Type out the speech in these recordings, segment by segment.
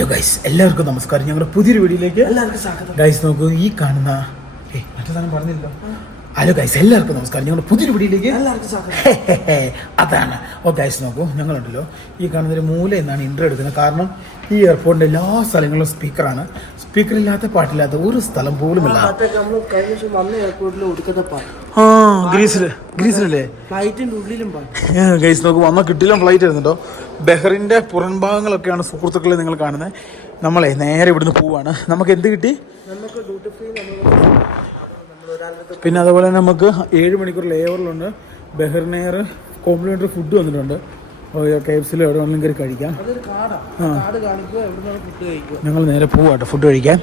Hello guys എല്ലാവർക്കും നമസ്കാരം. ഞങ്ങളുടെ പുതിയൊരു വീഡിയോയിലേക്ക് എല്ലാവർക്കും സ്വാഗതം. ഗൈസ് നോക്കൂ ഈ കാണുന്ന ഏയ് മറ്റേ സാധനം പറഞ്ഞില്ലല്ലോ. ഹലോ ഗൈസ് എല്ലാവർക്കും നമസ്കാരം. ഞങ്ങൾ പുതിയൊരു പിടിയിലേക്ക്. അതാണ്. ഓ ഗൈസ് നോക്കൂ. ഞങ്ങളുണ്ടല്ലോ. ഈ കാണുന്നൊരു മൂല എന്നാണ് ഇൻട്രോ എടുക്കുന്നത്. കാരണം ഈ എയർപോർട്ടിന്റെ എല്ലാ സ്ഥലങ്ങളും സ്പീക്കറാണ് സ്പീക്കർ ഇല്ലാത്ത പാട്ടില്ലാത്ത ഒരു സ്ഥലം പോലും ഇല്ല. ആ ഗ്രീസിൽ ഗ്രീസിലല്ലേ? ഫ്ലൈറ്റിന്റെ ഉള്ളിലും ഗൈസ് നോക്ക്. വന്ന കിട്ടില്ല ഫ്ലൈറ്റ് ആയിരുന്നുണ്ടോ ബെഹറിന്റെ പുറംഭാഗങ്ങളൊക്കെയാണ് സുഹൃത്തുക്കളെ നിങ്ങൾ കാണുന്നത്. നമ്മളെ നേരെ ഇവിടുന്ന് പോവാണ്. നമുക്ക് എന്ത് കിട്ടി? നമുക്ക് ഡ്യൂട്ടി ഫ്രീ പിന്നെ അതുപോലെ തന്നെ നമുക്ക് ഏഴ് മണിക്കൂർ ലേവറിലുണ്ട് ഓവറിലുണ്ട് ബഹർനെയർ കോംപ്ലിമെന്ററി ഫുഡ് വന്നിട്ടുണ്ട്. കെ എഫ് സിയിൽ എവിടെ വേണമെങ്കിലും കയറി കഴിക്കാം. ഞങ്ങൾ നേരെ പോവാട്ടോ ഫുഡ് കഴിക്കാൻ.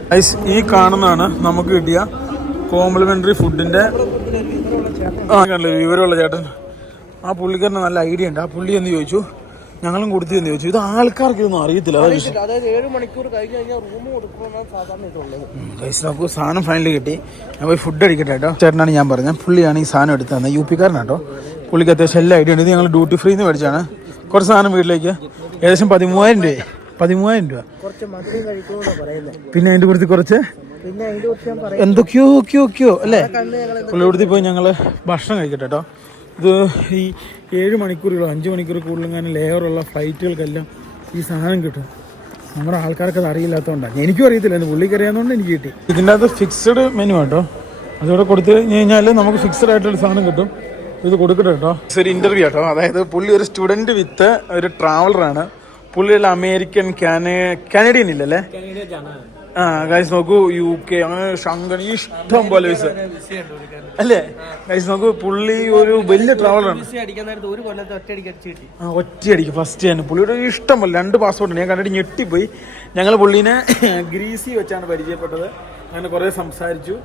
ഈ കാണുന്നതാണ് നമുക്ക് കിട്ടിയ കോംപ്ലിമെന്ററി ഫുഡിന്റെ ആ കണ്ടില്ലേ വിവരമുള്ള ചേട്ടൻ. ആ പുള്ളിക്കാരന് നല്ല ഐഡിയ ഉണ്ട്. ആ പുള്ളി എന്ന് ചോദിച്ചു. ഞങ്ങളും കൊടുത്തിയെന്ന് ചോദിച്ചു. ഇത് ആൾക്കാർക്ക് ഇതൊന്നും അറിയത്തില്ല നമുക്ക് സാധനം ഫൈനലി കിട്ടി. ഞാൻ പോയി ഫുഡ് അടിക്കട്ടെ കേട്ടോ. ചേട്ടനാണ് ഞാൻ പറഞ്ഞത്. പുള്ളിയാണ് ഈ സാധനം എടുത്തു തന്നെ യു പിക്കാരനാട്ടോ പുള്ളിക്ക് അത്യാവശ്യം എല്ലാ ഐഡിയ ഉണ്ട്. ഇത് ഞങ്ങൾ ഡ്യൂട്ടി ഫ്രീ എന്ന് മേടിച്ചാണ്. കുറച്ച് സാധനം വീട്ടിലേക്ക്. ഏകദേശം പതിമൂവായിരം രൂപ പതിമൂവായിരം രൂപ. പിന്നെ അതിന്റെ കുറച്ച് കുറിച്ച്? എന്തൊക്കെയോ ഒക്കെയോ ഒക്കെയോ അല്ലേ? പുള്ളി കൊടുത്തി പോയി ഞങ്ങൾ ഭക്ഷണം കഴിക്കട്ടെ കേട്ടോ. ഇത് ഈ ഏഴ് മണിക്കൂറുകളോ അഞ്ച് മണിക്കൂർ കൂടുതലെങ്ങാനും ലെയറുള്ള ഫ്ലൈറ്റുകൾക്കെല്ലാം ഈ സാധനം കിട്ടും. നമ്മുടെ ആൾക്കാർക്ക് അത് അറിയില്ലാത്തതുകൊണ്ടാണ് എനിക്കും അറിയത്തില്ല. എന്റെ പുള്ളിക്ക് അറിയാവുന്നതുകൊണ്ട് എനിക്ക് കിട്ടി. ഇതിന്റെ അകത്ത് ഫിക്സഡ് മെനു കേട്ടോ അതിവിടെ കൊടുത്തു കഴിഞ്ഞ് കഴിഞ്ഞാൽ നമുക്ക് ഫിക്സഡ് ആയിട്ടുള്ള സാധനം കിട്ടും. ഇത് കൊടുക്കട്ടെ കേട്ടോ ഒരു ഇന്റർവ്യൂ കേട്ടോ അതായത് പുള്ളി ഒരു സ്റ്റുഡന്റ് വിത്ത് ഒരു ട്രാവലറാണ് പുള്ളിയുള്ള അമേരിക്കൻ കാന കാനഡിയൻ ഇല്ലല്ലേ? ആ ഗൈസ് നോക്കൂ യു കെ അങ്ങനെ ശങ്കൻ ഇഷ്ടം പോലെ വിസ അല്ലേ? ഗൈസ് നോക്കൂ പുള്ളി ഒരു വലിയ ട്രാവലറാണ് ആ ഒറ്റയടിക്ക് ഫസ്റ്റ് തന്നെ പുള്ളിയുടെ ഇഷ്ടം പോലെ രണ്ട് പാസ്പോർട്ട് ഞാൻ കണ്ടിട്ട് ഞെട്ടിപ്പോയി. ഞങ്ങൾ പുള്ളീനെ ഗ്രീസി വെച്ചാണ് പരിചയപ്പെട്ടത്. അങ്ങനെ കുറേ സംസാരിച്ചു.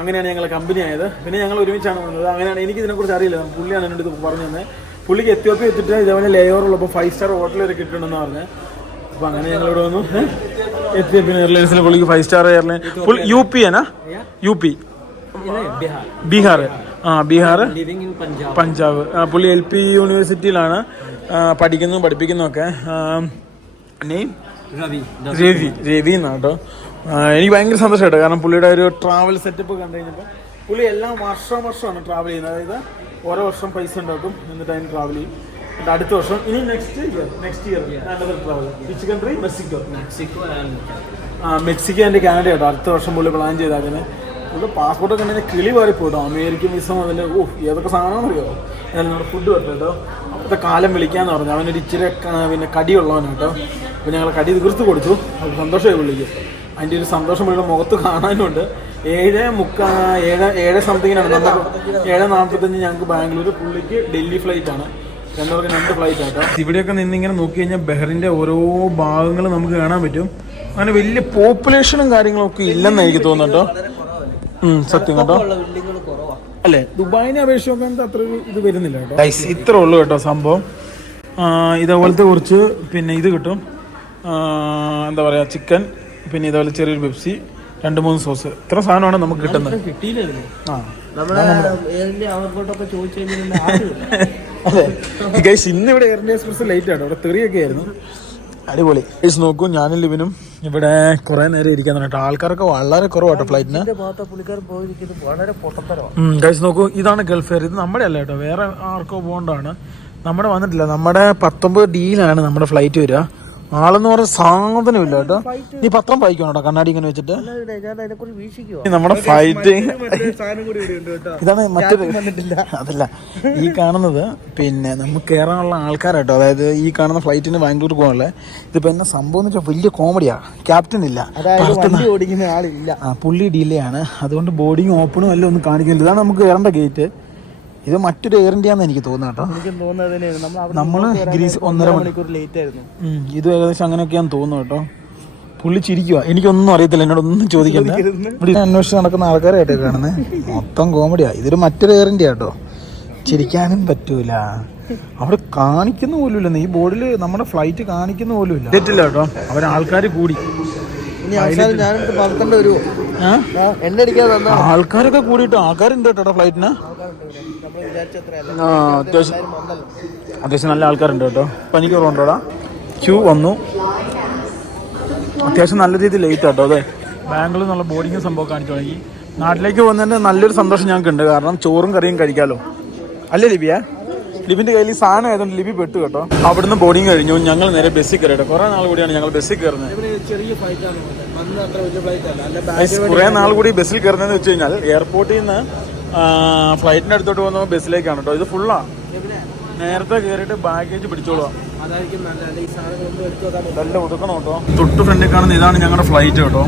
അങ്ങനെയാണ് ഞങ്ങൾ കമ്പനി ആയത്. പിന്നെ ഞങ്ങൾ ഒരുമിച്ചാണ് വന്നത്. അങ്ങനെയാണ് എനിക്ക് ഇതിനെക്കുറിച്ച് അറിയില്ല. പുള്ളിയാണ് എന്നോട് ഇത് പറഞ്ഞു തന്നെ പുള്ളിക്ക് എത്യോപ്യ എത്തിയിട്ട് ഇതേപോലെ ലേ ഓവർ ഉള്ളപ്പോൾ ഫൈവ് സ്റ്റാർ ഹോട്ടൽ വരെ കിട്ടുന്നുണ്ടെന്ന് പറഞ്ഞത്. അപ്പോൾ അങ്ങനെ ഞങ്ങൾ ഇവിടെ വന്നു. ഏ? എത്യോപ്യൻ എയർലൈൻസിൽ പുള്ളിക്ക് ഫൈവ് സ്റ്റാർ എയർലൈൻ പുള്ളി യു പി ആണ് യു പി ബീഹാർ. ആ ബീഹാർ. പഞ്ചാബ്. പുള്ളി എൽ പി യൂണിവേഴ്സിറ്റിയിലാണ് പഠിക്കുന്നു പഠിക്കുന്നതും പഠിപ്പിക്കുന്നതും ഒക്കെ നെയിം രവി. രവി രവി എന്നാണ് കേട്ടോ എനിക്ക് ഭയങ്കര സന്തോഷമായിട്ടോ കാരണം പുള്ളിയുടെ ഒരു ട്രാവൽ സെറ്റപ്പ് കണ്ടു കഴിഞ്ഞപ്പോൾ പുള്ളി എല്ലാം വർഷം വർഷമാണ് ട്രാവൽ ചെയ്യുന്നത്. അതായത് ഓരോ വർഷം പൈസ ഉണ്ടാക്കും എന്നിട്ട് അതിന് ട്രാവൽ ചെയ്യും. അടുത്ത വർഷം. ഇനി next year next year travel which country Mexico Mexico ആ മെക്സിക്കോ ആൻഡ് കാനഡ കേട്ടോ. അടുത്ത വർഷം പുള്ളി പ്ലാൻ ചെയ്താക്കുന്നത്. പുള്ളി പാസ്പോർട്ട് ഒക്കെ ഉണ്ടെങ്കിൽ കിളി മാറി പോട്ടോ അമേരിക്കൻ വിസ മുതൽ ഓ ഏതൊക്കെ സാധനം അറിയോ നമ്മുടെ ഫുഡ് വരട്ടെ കേട്ടോ. അപ്പോഴത്തെ കാലം വിളിക്കാന്ന് പറഞ്ഞു. അവനൊരു ഇച്ചിരി പിന്നെ കടിയുള്ളവനാണ് കേട്ടോ. അപ്പോൾ ഞങ്ങൾ കടി തീർത്ത് കൊടുത്തു. അത് സന്തോഷമായി പുള്ളിക്ക്. അതിന്റെ ഒരു സന്തോഷം പുള്ളിയുടെ മുഖത്ത് കാണാനുണ്ട്. ഏഴ് മുക്കാ ഏഴ് ഏഴ് സംതിങ്ങിനാണ് നമുക്ക് ഏഴ് നാൽപ്പത്തഞ്ച് ഞങ്ങൾക്ക് ബാംഗ്ലൂർ പുള്ളിക്ക് ഡൽഹി ഫ്ലൈറ്റ് ആണ്. രണ്ടുപേർക്ക് രണ്ട് ഫ്ലൈറ്റ് ആട്ടോ. ഇവിടെയൊക്കെ നിന്നിങ്ങനെ നോക്കി കഴിഞ്ഞാൽ ബഹറിന്റെ ഓരോ ഭാഗങ്ങളും നമുക്ക് കാണാൻ പറ്റും. അങ്ങനെ വലിയ പോപ്പുലേഷനും കാര്യങ്ങളും ഒക്കെ ഇല്ലെന്ന് എനിക്ക് തോന്നുന്നുണ്ടോ? സത്യം കേട്ടോ. അല്ലേ ദുബായിനെ അപേക്ഷിച്ച് നോക്കാൻ അത്ര ഇത് വരുന്നില്ല കേട്ടോ? ഇത്ര ഉള്ളു കേട്ടോ സംഭവം. ഇതേപോലത്തെ കുറച്ച് പിന്നെ ഇത് കിട്ടും. എന്താ പറയാ ചിക്കൻ പിന്നെ ഇതേപോലെ ചെറിയൊരു പെപ്സി രണ്ട് മൂന്ന് സോസ്. ഇത്ര സാധനമാണ് നമുക്ക് കിട്ടുന്നത്. ആ. ഗൈസ് ഇന്ന് ഇവിടെ എയർ ഇന്ത്യ എക്സ്പ്രസ് ലേറ്റ് ആണ്. ഇവിടെ തെറിയൊക്കെ ആയിരുന്നു. അടിപൊളി. ഗൈസ് നോക്കൂ ഞാനും ലിവിനും ഇവിടെ കുറെ നേരം ഇരിക്കാൻ കേട്ടോ ആൾക്കാരൊക്കെ വളരെ കുറവാട്ടോ ഫ്ലൈറ്റിന് ഭാഗത്ത് പുള്ളിക്കാരൻ പോയിരിക്കുന്നത് വളരെ പൊട്ടത്തരമാണ് ഗൈസ് നോക്കൂ ഇതാണ് ഗൾഫ് എയർ ഇത് നമ്മുടെ അല്ല കേട്ടോ. വേറെ ആർക്കോ പോകണ്ടാണ് നമ്മുടെ വന്നിട്ടില്ല. നമ്മുടെ പത്തൊമ്പത് ഡിയിലാണ് നമ്മുടെ ഫ്ലൈറ്റ് വരിക. ആളെന്ന് പറഞ്ഞ സാധനമില്ല കേട്ടോ. നീ പത്രം വായിക്കണം കേട്ടോ കണ്ണാടി ഇങ്ങനെ വെച്ചിട്ട്? നമ്മുടെ ഫൈറ്റ് സാധനം കൂടി ഇവിടെ ഉണ്ട് കേട്ടോ. ഇതാണ് മറ്റൊരു അതല്ല ഈ കാണുന്നത് പിന്നെ നമുക്ക് കയറാനുള്ള ആൾക്കാരാട്ടോ. അതായത് ഈ കാണുന്ന ഫ്ലൈറ്റിന് ബാംഗ്ലൂർ പോകാനുള്ള. ഇതിപ്പോ എന്നാ സംഭവം എന്ന് വെച്ചാൽ വലിയ കോമഡിയാ ക്യാപ്റ്റൻ ഇല്ല. പുള്ളി ഡിലേ ആണ്. അതുകൊണ്ട് ബോർഡിങ് ഓപ്പണും എല്ലാം ഒന്നും കാണിക്കുന്നില്ല. ഇതാണ് നമുക്ക് കയറേണ്ട ഗേറ്റ് ഇത് മറ്റൊരു എയർ ഇന്ത്യ എനിക്ക് തോന്നുന്നു കേട്ടോ. നമ്മൾ ഗ്രീസ് ഒന്നര മണി മണിക്കൂർ ലേറ്റ് ആയിരുന്നു. ഇത് ഏകദേശം അങ്ങനെയൊക്കെയാന്ന് തോന്നുന്നു കേട്ടോ. പുള്ളി ചിരിക്കുക എനിക്കൊന്നും അറിയത്തില്ല എന്നോടൊന്നും ചോദിക്കണ്ട. ഇവിടെ അന്വേഷിച്ച് നടക്കുന്ന ആൾക്കാരായിട്ട് കാണുന്നത് മൊത്തം കോമഡിയാ ഇതൊരു മറ്റൊരു എയർ ഇന്ത്യ കേട്ടോ. ചിരിക്കാനും പറ്റൂല. അവിടെ കാണിക്കുന്ന പോലുമില്ല ഈ ബോർഡിൽ നമ്മുടെ ഫ്ലൈറ്റ് കാണിക്കുന്ന പോലുമില്ല തെറ്റില്ല കേട്ടോ. അവർ ആൾക്കാർ കൂടി. ആൾക്കാരൊക്കെ കൂടിയിട്ട് ആൾക്കാരുണ്ട് കേട്ടോ ഫ്ലൈറ്റിന് അത്യാവശ്യം അത്യാവശ്യം നല്ല ആൾക്കാരുണ്ട് കേട്ടോ. പനിക്ക് കുറവുണ്ടോടാ ക്യൂ വന്നു. അത്യാവശ്യം നല്ല രീതിയിൽ ലേറ്റ് കേട്ടോ അതെ. ബാംഗ്ലൂർ നല്ല ബോർഡിങ് സംഭവം കാണിച്ചു തുടങ്ങി. നാട്ടിലേക്ക് പോകുന്നതിന്റെ നല്ലൊരു സന്തോഷം ഞങ്ങൾക്കുണ്ട്. കാരണം ചോറും കറിയും കഴിക്കാമല്ലോ അല്ലേ ലിബിയ? ലിബിന്റെ കയ്യിൽ സാധനം ആയതുകൊണ്ട് ലിബി പെട്ടു കേട്ടോ. അവിടുന്ന് ബോർഡിങ് കഴിഞ്ഞു. ഞങ്ങൾ നേരെ ബസ്സിൽ കയറിയിട്ട്. കുറേ നാൾ കൂടിയാണ് ഞങ്ങൾ ബസ്സിൽ കയറുന്നത്. കുറേ നാൾ കൂടി ബസ്സിൽ കയറുന്നതെന്ന് വെച്ച് കഴിഞ്ഞാൽ എയർപോർട്ടിൽ നിന്ന് ഫ്ലൈറ്റിന്റെ അടുത്തോട്ട് പോകുന്ന ബസ്സിലേക്കാണ് കേട്ടോ ഇത് ഫുള്ളാ എവിടെ നേരത്തെ കയറിയിട്ട് ബാഗേജ് പിടിച്ചോളാം. നല്ല ഒതുക്കണം കേട്ടോ തൊട്ട് ഫ്രണ്ടിൽ കാണുന്ന ഇതാണ് ഞങ്ങളുടെ ഫ്ലൈറ്റ് കേട്ടോ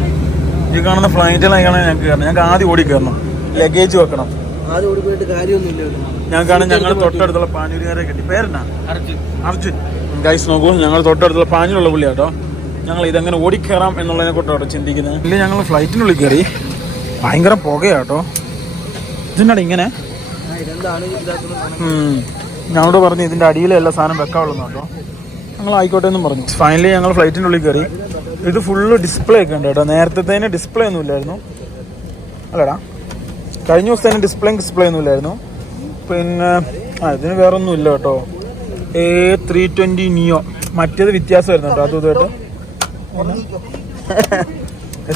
ഈ കാണുന്ന ഫ്ലൈറ്റിലാണ് ഞങ്ങൾക്ക് കയറണം ഞങ്ങൾക്ക് ആദ്യം ഓടി കയറണം ലഗേജ് വെക്കണം. ഞങ്ങൾക്കാണ് ഞങ്ങൾ തൊട്ടടുത്തുള്ള പാഞ്ഞൂരുകാരെ കിട്ടി പേരെന്നാ? അർജുൻ. ഗൈസ് നോക്കൂ. ഞങ്ങൾ തൊട്ടടുത്തുള്ള പാഞ്ഞൂരുള്ള പുള്ളി കേട്ടോ ഞങ്ങൾ ഇതെങ്ങനെ ഓടിക്കയറാം എന്നുള്ളതിനെ കേട്ടോ ചിന്തിക്കുന്നത്. ഇല്ല ഞങ്ങൾ ഫ്ലൈറ്റിനുള്ളിൽ കയറി ഭയങ്കര പുകയാട്ടോ ഇതിനാണ് ഇങ്ങനെ. ഞങ്ങളോട് പറഞ്ഞു ഇതിന്റെ അടിയിലെ എല്ലാ സാധനം വെക്കാവുള്ളൂ കേട്ടോ ഞങ്ങൾ ആയിക്കോട്ടെ എന്നും പറഞ്ഞു. ഫൈനലി ഞങ്ങൾ ഫ്ലൈറ്റിന്റെ ഉള്ളിൽ കയറി. ഇത് ഫുള്ള് ഡിസ്പ്ലേ ഒക്കെ ഉണ്ട് കേട്ടോ. നേരത്തെ ഡിസ്പ്ലേ ഒന്നും ഇല്ലായിരുന്നു. അല്ലടാ. കഴിഞ്ഞ ദിവസത്തേന് ഡിസ്പ്ലേ ഡിസ്പ്ലേ ഒന്നും ഇല്ലായിരുന്നു. പിന്നെ ആ ഇതിന് വേറെ ഒന്നും ഇല്ല കേട്ടോ. എ ത്രീ ട്വന്റി നിയോ മറ്റേത് വ്യത്യാസമായിരുന്നു കേട്ടോ അതും ഇതായിട്ട്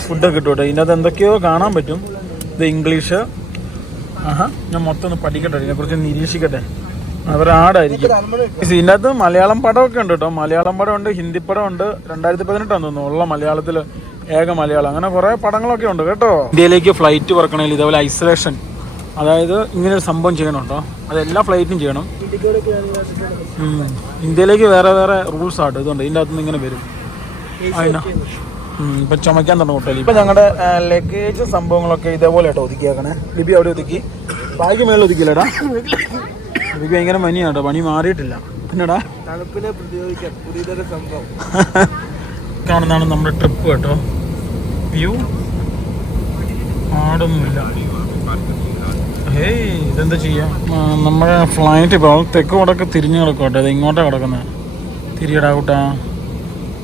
ഫുഡൊക്കെ കിട്ടും കേട്ടോ. ഇതിനകത്ത് എന്തൊക്കെയോ കാണാൻ പറ്റും. ഇത് ഇംഗ്ലീഷ് ഞാൻ മൊത്തം ഒന്ന് പഠിക്കട്ടെ ഇതിനെക്കുറിച്ച് നിരീക്ഷിക്കട്ടെ. അവരാടായിരിക്കും ഇതിനകത്ത് മലയാളം പടമൊക്കെ ഉണ്ട് കേട്ടോ. മലയാളം പടം ഉണ്ട് ഹിന്ദി പടമുണ്ട്. രണ്ടായിരത്തി പതിനെട്ടാന്ന് തോന്നുന്നു ഉള്ള മലയാളത്തിൽ ഏക മലയാളം. അങ്ങനെ കുറേ പടങ്ങളൊക്കെ ഉണ്ട് കേട്ടോ. ഇന്ത്യയിലേക്ക് ഫ്ലൈറ്റ് പറക്കണമെങ്കിൽ ഇതേപോലെ ഐസൊലേഷൻ അതായത് ഇങ്ങനെ ഒരു സംഭവം ചെയ്യണം കേട്ടോ അത് എല്ലാ ഫ്ലൈറ്റും ചെയ്യണം. ഇന്ത്യയിലേക്ക് വേറെ വേറെ റൂൾസ് ആട്ടോ ഇതുണ്ട്. ഇതിന്റെ അകത്തുനിന്ന് ഇങ്ങനെ വരും. അതിനാ ഇപ്പൊ ചുമക്കാൻ ഹോട്ടലിൽ ഇപ്പൊ ഞങ്ങളുടെ ലഗേജ് സംഭവങ്ങളൊക്കെ ഇതേപോലെ കേട്ടോ ഒതുക്കിയാക്കണേ. ലിബി അവിടെ ഒതുക്കി. ബാഗ് മേളിൽ ഒതുക്കില്ലടാ ലിബി ഭയങ്കര മനിയാട്ടോ പണി മാറിയിട്ടില്ല. പിന്നെടാ? തണുപ്പിനെ പ്രതിരോധിക്കാൻ പുതിയതൊരു സംഭവം. കാണുന്നതാണ് നമ്മുടെ ട്രിപ്പ് കേട്ടോ. വ്യൂ. ആടൊന്നുമില്ല. ഹേയ് ഇതെന്താ ചെയ്യാ? നമ്മുടെ ഫ്ലൈറ്റ് ഇപ്പോൾ തെക്ക് വടക്ക് തിരിഞ്ഞു കിടക്കും കേട്ടോ ഇത് ഇങ്ങോട്ടാണ് കിടക്കുന്നത് തിരിയടാ കൂട്ടാ.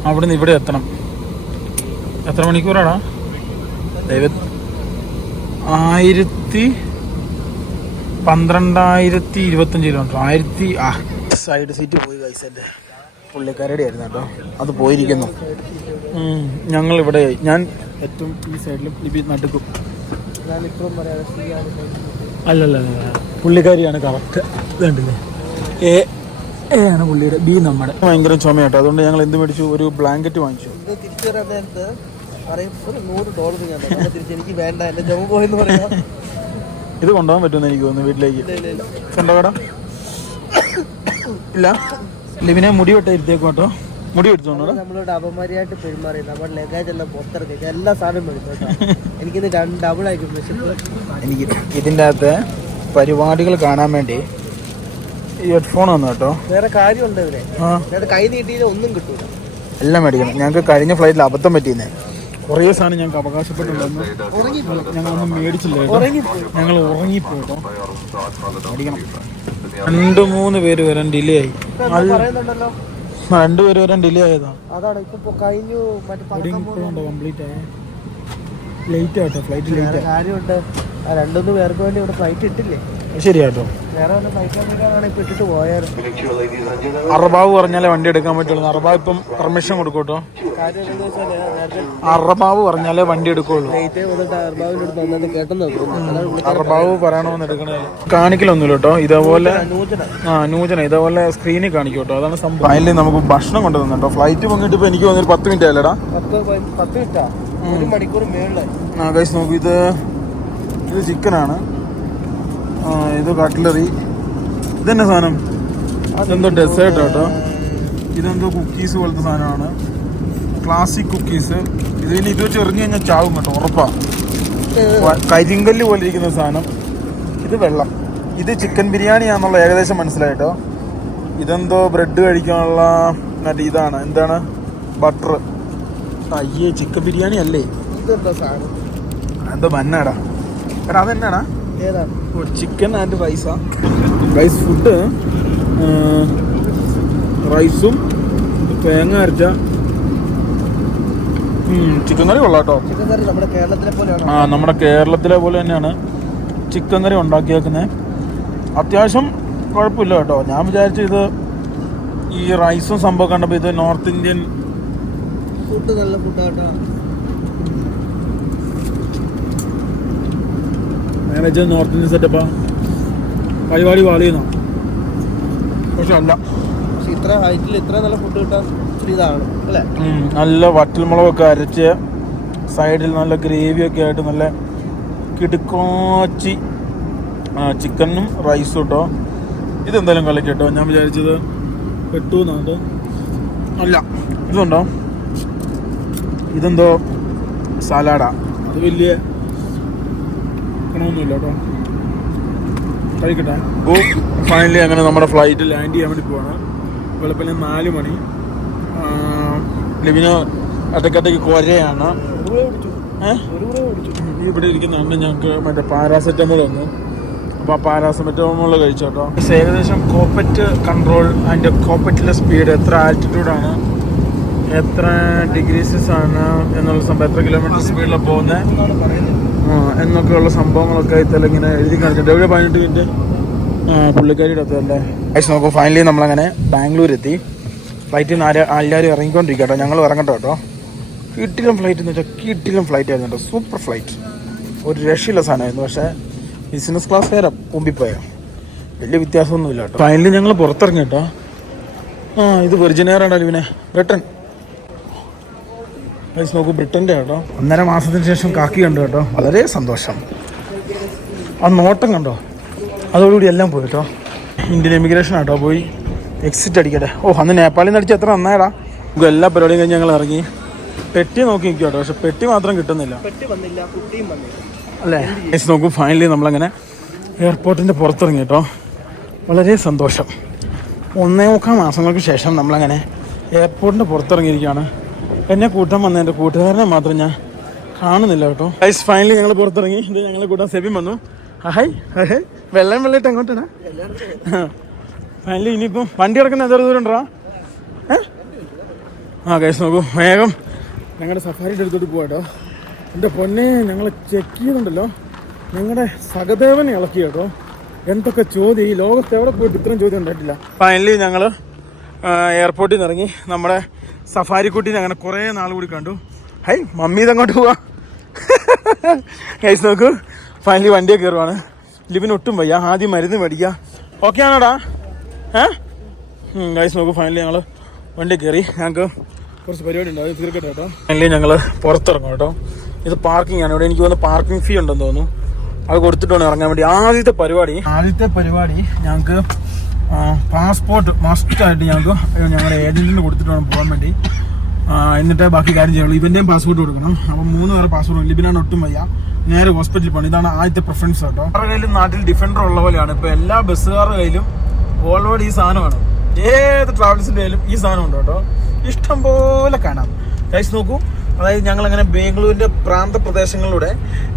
അവിടുന്ന് ഇവിടെ എത്തണം. എത്ര മണിക്കൂറാടാ? ദൈവ ആയിരത്തി പന്ത്രണ്ടായിരത്തി ഇരുപത്തഞ്ച് കിലോമീറ്റർ ആയിരത്തി ആ സൈഡ് സീറ്റ് പോയി കൈസ് എന്റെ പുള്ളിക്കാരുടെ ആയിരുന്നു കേട്ടോ. അത് പോയിരിക്കുന്നു. ഞങ്ങളിവിടെ ഞങ്ങൾ ഇവിടെ ഞാൻ ഏറ്റവും ഈ സൈഡിലും ലിപി നടുക്കും. അല്ലല്ല അല്ല, പുള്ളിക്കാരിയാണ് കറക്റ്റ് ഇതുണ്ടല്ലേ? എ എ ആണ് പുള്ളിയുടെ ബി നമ്മുടെ. ഭയങ്കര ചുമയാട്ടോ. അതുകൊണ്ട് ഞങ്ങൾ എന്ത് മേടിച്ചു? ഒരു ബ്ലാങ്കറ്റ് വാങ്ങിച്ചു. പറയും ഒരു നൂറ് ഡോളർ ഞാൻ തരാം. തിരിച്ച് എനിക്ക് വേണ്ട എന്റെ ജമ്മു പോയെന്ന് പറയാം ഇത് കൊണ്ടുപോകാൻ പറ്റുമെന്ന് എനിക്ക് തോന്നുന്നു വീട്ടിലേക്ക്. ഇല്ല ഇല്ല ലിവിനെ മുടി വെട്ട ഇരുത്തേക്കും കേട്ടോ. മുടി വെടുത്തോണ്ടോ നമ്മളോട് അപമര്യാദയായിട്ട് പെരുമാറി നമ്മുടെ ലഗേജ് എല്ലാം പുറത്തിറക്കി എല്ലാ സാധനം മേടിച്ചു കേട്ടോ. എനിക്കിന്ന് രണ്ട് ഡബിൾ ആയിരിക്കും എനിക്ക് ഇതിന്റെ അകത്ത് പരിപാടികൾ കാണാൻ വേണ്ടി ഹെഡ്ഫോൺ വന്നു കേട്ടോ. വേറെ കാര്യമുണ്ട് ഇവിടെ കൈ നീട്ടിയിൽ ഒന്നും കിട്ടൂല. എല്ലാം മേടിക്കണം. ഞങ്ങൾക്ക് കഴിഞ്ഞ ഫ്ലൈറ്റിൽ അബദ്ധം പറ്റിയെന്നേ. കുറേ സാധനം ഞങ്ങൾക്ക് അവകാശപ്പെട്ടുണ്ടെന്ന് ഞങ്ങളൊന്നും മേടിച്ചില്ല ഞങ്ങൾ ഉറങ്ങിപ്പോയി കേട്ടോ രണ്ട് മൂന്ന് പേര് വരാൻ ഡിലേ ആയി. രണ്ട് പേര് വരാൻ ഡിലേ ആയതാ. കംപ്ലീറ്റ് ആയ? ലേറ്റ് ആട്ടോ ഫ്ലൈറ്റ് ലേറ്റ് കാര്യമുണ്ട്. രണ്ടൊന്ന് പേർക്ക് വേണ്ടി ഇവിടെ ഫ്ലൈറ്റ് ഇട്ടില്ലേ? ശരിയാട്ടോ വേറെ വല്ല ഫ്ലൈറ്റ് ഇപ്പൊ ഇട്ടിട്ട് പോയായിരുന്നു അറബാവ് പറഞ്ഞാലേ വണ്ടി എടുക്കാൻ പറ്റുള്ളൂ. അറബാവ് ഇപ്പം പെർമിഷൻ കൊടുക്കൂട്ടോ അറബാവ് പറഞ്ഞാലേ വണ്ടി എടുക്കുള്ളൂ. അറബാവ് പറയണമെന്ന് എടുക്കണേ. കാണിക്കലൊന്നുമില്ല കേട്ടോ. ഇതേപോലെ ആ നൂജന ഇതേപോലെ സ്ക്രീനിൽ കാണിക്കും കേട്ടോ അതാണ് സംഭവം. ഫൈനലി നമുക്ക് ഭക്ഷണം കൊണ്ടു കേട്ടോ. ഫ്ലൈറ്റ് വന്നിട്ട് ഇപ്പൊ എനിക്ക് വന്നിട്ട് പത്ത് മിനിറ്റ് ആയില്ലടാ പത്ത് മിനിറ്റാ ഒരു മണിക്കൂർ മേളിലായി. ആ ഗൈസ് നോക്കി ഇത് ഇത് ചിക്കനാണ്. ഇത് കട്ട്ലറി. ഇതെന്നെ സാധനം? ഇതെന്തോ ഡെസേർട്ട് കേട്ടോ ഇതെന്തോ കുക്കീസ് പോലത്തെ സാധനമാണ്. ക്ലാസിക് കുക്കീസ് ഇത് ഇനി ഇത് വെച്ച് എറിഞ്ഞു കഴിഞ്ഞാൽ ചാവും കേട്ടോ ഉറപ്പാ. വ- കരിങ്കല്ല് പോലെ ഇരിക്കുന്ന സാധനം. ഇത് വെള്ളം. ഇത് ചിക്കൻ ബിരിയാണി ആണെന്നുള്ള ഏകദേശം മനസ്സിലായിട്ടോ ഇതെന്തോ ബ്രെഡ് കഴിക്കാനുള്ള മറ്റേ ഇതാണ്. എന്താണ്? ബട്ടർ അയ്യേ ചിക്കൻ ബിരിയാണി അല്ലേ? എന്തോ ബന്നാടാ എടാ ചിക്കൻ ആൻഡ് റൈസാ റൈസ് ഫുഡ് റൈസും തേങ്ങ അരച്ച ചിക്കൻ കറി കൊള്ളാം കേട്ടോ ചിക്കൻ കറി നമ്മുടെ കേരളത്തിലെ പോലെയാണ് ആ നമ്മുടെ കേരളത്തിലെ പോലെ തന്നെയാണ് ചിക്കൻ കറി ഉണ്ടാക്കിയേക്കുന്നത് അത്യാവശ്യം കുഴപ്പമില്ല കേട്ടോ. ഞാൻ വിചാരിച്ചു ഇത് ഈ റൈസും സംഭവം കണ്ടപ്പോൾ ഇത് നോർത്ത് ഇന്ത്യൻ ഫുഡ് നല്ല മാനേജർ നോർത്ത് ഇന്ത്യൻ സെറ്റപ്പാ പരിപാടി വാളിയുന്നോ പക്ഷെ അല്ല പക്ഷെ ഇത്ര ഹൈറ്റിൽ ഇത്ര നല്ല ഫുഡ് കിട്ടാൻ ഇച്ചിരി ഇതാണ് അല്ലേ? നല്ല വറ്റൽമുളകൊക്കെ അരച്ച് സൈഡിൽ നല്ല ഗ്രേവിയൊക്കെ ആയിട്ട് നല്ല കിടുക്കാച്ചി ചിക്കനും റൈസും കേട്ടോ ഇതെന്തായാലും കളിക്ക് കേട്ടോ ഞാൻ വിചാരിച്ചത് പെട്ടു എന്നാണ്. അല്ല. ഇതുണ്ടോ? ഇതെന്തോ സലാഡാ അത് വലിയ ഗുണമൊന്നുമില്ല കേട്ടോ. ഫൈനലി അങ്ങനെ നമ്മുടെ ഫ്ലൈറ്റ് ലാൻഡ് ചെയ്യാൻ വേണ്ടി പോവാണ്. വെളുപ്പിന് നാല് മണി. ലിവിന് അടക്കത്തേക്ക് കൊരയാണ്. ഇവിടെ ഇരിക്കുന്ന അന്ന് ഞങ്ങൾക്ക് മറ്റേ പാരാസെറ്റമോൾ വന്നു അപ്പോൾ ആ പാരാസെറ്റമോൾ കഴിച്ചു കേട്ടോ. ഏകദേശം കോപ്പറ്റ് കൺട്രോൾ അതിന്റെ കോപ്പറ്റിലെ സ്പീഡ് എത്ര ആൾട്ടിറ്റ്യൂഡാണ് എത്ര ഡിഗ്രീസസ് ആണ് എന്നുള്ള സംഭവം? എത്ര കിലോമീറ്റർ സ്പീഡിലാണ് പോകുന്നത് എന്നൊക്കെയുള്ള സംഭവങ്ങളൊക്കെ ഇങ്ങനെ എഴുതി കാണിച്ചിട്ട് എവിടെ പതിനെട്ട് മിനിറ്റ് പുള്ളിക്കാരിയുടെ അല്ലേ? ഐസ് നോക്കൂ ഫൈനലി നമ്മളങ്ങനെ ബാംഗ്ലൂർ എത്തി ഫ്ലൈറ്റിൽ നിന്ന് ആരും എല്ലാവരും ഇറങ്ങിക്കൊണ്ടിരിക്കുക കേട്ടോ. ഞങ്ങൾ ഇറങ്ങട്ടോ കേട്ടോ. കിട്ടിലും ഫ്ലൈറ്റ് എന്ന് വെച്ചാൽ കിട്ടിലും ഫ്ലൈറ്റ് ആയിരുന്നു കേട്ടോ. സൂപ്പർ ഫ്ലൈറ്റ് ഒരു രക്ഷയില്ല സാധനമായിരുന്നു. പക്ഷേ ബിസിനസ് ക്ലാസ് വരെ മുമ്പിപ്പോയോ. വലിയ വ്യത്യാസമൊന്നുമില്ല കേട്ടോ. ഫൈനലി ഞങ്ങൾ പുറത്തിറങ്ങി കേട്ടോ. ആ ഇത് വെർജിനേറാണ് അലിവിനെ ബ്രിട്ടൻ ഗൈസ് നോക്കൂ ബ്രിട്ടന്റെ കേട്ടോ. ഒന്നര മാസത്തിന് ശേഷം കാക്കി കണ്ടു കേട്ടോ. വളരെ സന്തോഷം. ആ നോട്ടം കണ്ടോ? അതോടുകൂടി എല്ലാം പോയി കേട്ടോ. ഇന്ത്യൻ എമിഗ്രേഷൻ ആട്ടോ പോയി. എക്സിറ്റ് അടിക്കട്ടെ. ഓ അന്ന് നേപ്പാളിൽ നിന്ന് അടിച്ച് എത്ര നന്നായടാ. നമുക്ക് എല്ലാ പരിപാടിയും കഴിഞ്ഞ് ഞങ്ങൾ ഇറങ്ങി. പെട്ടി നോക്കി നിൽക്കും കേട്ടോ. പക്ഷെ പെട്ടി മാത്രം കിട്ടുന്നില്ല. പെട്ടി വന്നില്ല കുട്ടിയും വന്നില്ല. അല്ലേ? ഗൈസ് നോക്കൂ ഫൈനലി നമ്മളങ്ങനെ എയർപോർട്ടിന്റെ പുറത്തിറങ്ങി കേട്ടോ. വളരെ സന്തോഷം. ഒന്നേ മുക്കാൽ മാസങ്ങൾക്ക് ശേഷം നമ്മളങ്ങനെ എയർപോർട്ടിന്റെ പുറത്തിറങ്ങിയിരിക്കുകയാണ്. എന്നെ കൂട്ടാൻ വന്ന എന്റെ കൂട്ടുകാരനെ മാത്രം ഞാൻ കാണുന്നില്ല കേട്ടോ. ഐസ് ഫൈനലി ഞങ്ങൾ പുറത്തിറങ്ങി. ഇത് ഞങ്ങളെ കൂട്ടാൻ സെബിൻ വന്നു. ഹായ് ഹായ് വെള്ളം വെള്ളയിട്ട് എങ്ങോട്ടാണ്? ഫൈനലി ഇനിയിപ്പം വണ്ടി ഇറക്കുന്ന എത്ര ദൂരം ഉണ്ടോ ആ കൈസ് നോക്കൂ. വേഗം ഞങ്ങളുടെ സഫാരിയുടെ അടുത്തോട്ട് പോവാട്ടോ. എന്റെ പൊന്നെ ഞങ്ങൾ ചെക്ക് ചെയ്യുന്നുണ്ടല്ലോ ഞങ്ങളുടെ സഹദേവനെ ഇളക്കി കേട്ടോ. എന്തൊക്കെ ചോദ്യം? ഈ ലോകത്ത് എവിടെ പോയിട്ട് ഇത്രയും ചോദ്യം ഉണ്ടായിട്ടില്ല? ഫൈനലി ഞങ്ങൾ എയർപോർട്ടിൽ നിന്ന് ഇറങ്ങി. നമ്മുടെ സഫാരി കുട്ടീനെ അങ്ങനെ കുറേ നാൾ കൂടി കണ്ടു. ഹൈ മമ്മി ഇതങ്ങോട്ട് പോവാ. ഗൈസ് നോക്കൂ. ഫൈനലി വണ്ടിയെ കയറുവാണ് ലിബിന് ഒട്ടും വയ്യ. ആദ്യം മരുന്ന് മേടിക്കുക ഓക്കെ ആണോടാ? ഏ? ഗൈസ് നോക്കൂ. ഫൈനലി ഞങ്ങൾ വണ്ടി കയറി ഞങ്ങൾക്ക് കുറച്ച് പരിപാടി ഉണ്ട് തീർക്കട്ടെ കേട്ടോ ഫൈനലി ഞങ്ങൾ പുറത്തിറങ്ങും കേട്ടോ. ഇത് പാർക്കിംഗ് ആണ്. ഇവിടെ എനിക്ക് തോന്നുന്നു പാർക്കിംഗ് ഫീ ഉണ്ടെന്ന് തോന്നുന്നു. അത് കൊടുത്തിട്ട് ഇറങ്ങാൻ വേണ്ടി. ആദ്യത്തെ പരിപാടി. ആദ്യത്തെ പരിപാടി ഞങ്ങൾക്ക് പാസ്പോർട്ട് മസ്റ്റായിട്ട് ഞങ്ങൾക്ക് ഞങ്ങളുടെ ഏജന്റിന് കൊടുത്തിട്ട് വേണം പോകാൻ വേണ്ടി. എന്നിട്ടേ ബാക്കി കാര്യം ചെയ്യുള്ളൂ. ഇവന്റെയും പാസ്പോർട്ട് കൊടുക്കണം. അപ്പം മൂന്ന് പേരെ പാസ്പോർട്ട് ലിബിനാണ് ഒട്ടും വയ്യ. നേരെ ഹോസ്പിറ്റലിൽ പോകണം ഇതാണ് ആദ്യത്തെ പ്രിഫറൻസ് കേട്ടോ. അവരുടെ കയ്യിലും നാട്ടിൽ ഡിഫൻഡർ ഉള്ള പോലെയാണ്. ഇപ്പോൾ എല്ലാ ബസ്സുകാരുടെ കയ്യിലും ഓൾറെഡി ഈ സാധനമാണ് ഏത് ട്രാവൽസിന്റെ കയ്യിലും ഈ സാധനം ഉണ്ട് കേട്ടോ. ഇഷ്ടം പോലെ കാണാം. കഴിച്ച് നോക്കൂ. അതായത് ഞങ്ങൾ അങ്ങനെ ബാംഗ്ലൂരിന്റെ പ്രാന്ത പ്രദേശങ്ങളിലൂടെ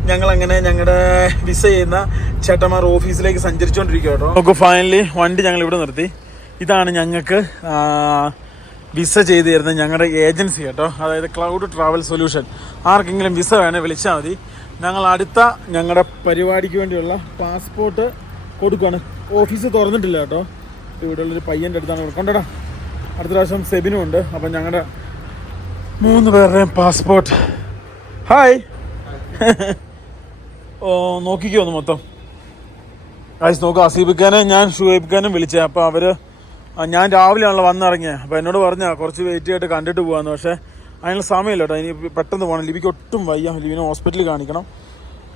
ഞങ്ങൾ അങ്ങനെ ഞങ്ങളുടെ വിസ ചെയ്യുന്ന ചേട്ടന്മാർ ഓഫീസിലേക്ക് സഞ്ചരിച്ചുകൊണ്ടിരിക്കുക കേട്ടോ. നമുക്ക് ഫൈനലി വണ്ടി ഞങ്ങൾ ഇവിടെ നിർത്തി. ഇതാണ് ഞങ്ങൾക്ക് വിസ ചെയ്തു തരുന്ന ഞങ്ങളുടെ ഏജൻസി കേട്ടോ. അതായത് ക്ലൗഡ് ട്രാവൽ സൊല്യൂഷൻ ആർക്കെങ്കിലും വിസ വേണേൽ വിളിച്ചാൽ മതി. ഞങ്ങൾ അടുത്ത ഞങ്ങളുടെ പരിപാടിക്ക് വേണ്ടിയുള്ള പാസ്പോർട്ട് കൊടുക്കുകയാണ് ഓഫീസ് തുറന്നിട്ടില്ല കേട്ടോ. ഇവിടെയുള്ളൊരു പയ്യന്റെ അടുത്താണ് കൊടുക്കണ്ടടാ അടുത്ത പ്രാവശ്യം സെബിനും ഉണ്ട്. അപ്പം ഞങ്ങളുടെ മൂന്ന് പേരുടെയും പാസ്പോർട്ട്. ഹായ്. ഓ നോക്കിക്കോ ഒന്ന് മൊത്തം. ആയിസ് നോക്കുക അസീബിക്കാനും ഞാൻ ഷുഹൈബിക്കാനും വിളിച്ചേ. അപ്പോൾ അവർ ഞാൻ രാവിലെയാണല്ലോ വന്നിറങ്ങിയത് അപ്പോൾ എന്നോട് പറഞ്ഞ കുറച്ച് വെയിറ്റ് ചെയ്തിട്ട് കണ്ടിട്ട് പോകാമെന്ന് പക്ഷേ അതിനുള്ള സമയമില്ല കേട്ടോ ഇനി പെട്ടെന്ന് പോകണം ലിബിക്ക് ഒട്ടും വയ്യ. ലിബിനെ ഹോസ്പിറ്റലിൽ കാണിക്കണം.